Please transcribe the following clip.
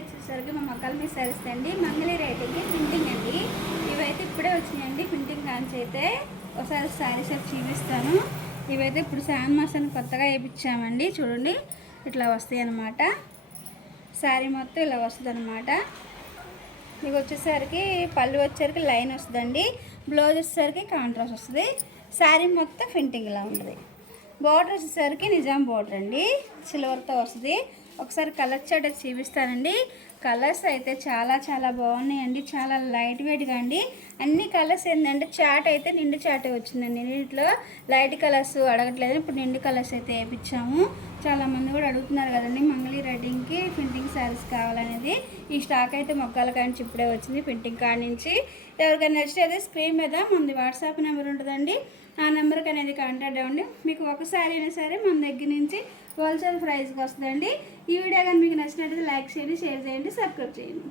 వచ్చేసరికి మా మక్కల మీద శారీస్ అండి. మంగళి రేటింగ్ ప్రింటింగ్ అండి. ఇవైతే ఇప్పుడే వచ్చినాయండి ప్రింటింగ్ కాంచి అయితే. ఒకసారి శారీస్ అయితే చూపిస్తాను. ఇవైతే ఇప్పుడు శాన్ మాసాన్ని కొత్తగా వేయించామండి. చూడండి ఇట్లా వస్తాయి అన్నమాట. శారీ మొత్తం ఇలా వస్తుంది అన్నమాట. మీకు వచ్చేసరికి పళ్ళు వచ్చేసరికి లైన్ వస్తుందండి. బ్లౌజ్ వచ్చేసరికి కాంట్రాస్ట్ వస్తుంది. శారీ మొత్తం ప్రింటింగ్ ఇలా ఉంటుంది. బార్డర్ వచ్చేసరికి నిజాం బార్డర్ అండి, సిల్వర్తో వస్తుంది. ఒకసారి కలర్ చార్ట్ అయితే చూపిస్తానండి. కలర్స్ అయితే చాలా చాలా బాగున్నాయండి. చాలా లైట్ వెయిట్గా అండి. అన్ని కలర్స్ ఏంటంటే చాట్ అయితే నిండు చాటే వచ్చిందండి. నీటిలో లైట్ కలర్స్ అడగట్లేదు. ఇప్పుడు నిండు కలర్స్ అయితే వేయించాము. చాలామంది కూడా అడుగుతున్నారు కదండి మంగళి రైటింగ్కి ప్రింటింగ్ శారీస్ కావాలనేది. ఈ స్టాక్ అయితే మొక్కల కాడి ఇప్పుడే వచ్చింది ప్రింటింగ్ కాడి నుంచి. ఎవరికైనా నచ్చితే అయితే స్క్రీన్ మీద మనది వాట్సాప్ నెంబర్ ఉంటుందండి. ఆ నెంబర్కి అనేది కాంటాక్ట్ అవ్వండి. మీకు ఒక శారీ అయినా సరే మన దగ్గర నుంచి హోల్సేల్ ప్రైస్కి వస్తుందండి. ఈ వీడియో కానీ మీకు నచ్చినట్లయితే లైక్ చేయండి, షేర్ చేయండి, సబ్స్క్రైబ్ చేయండి.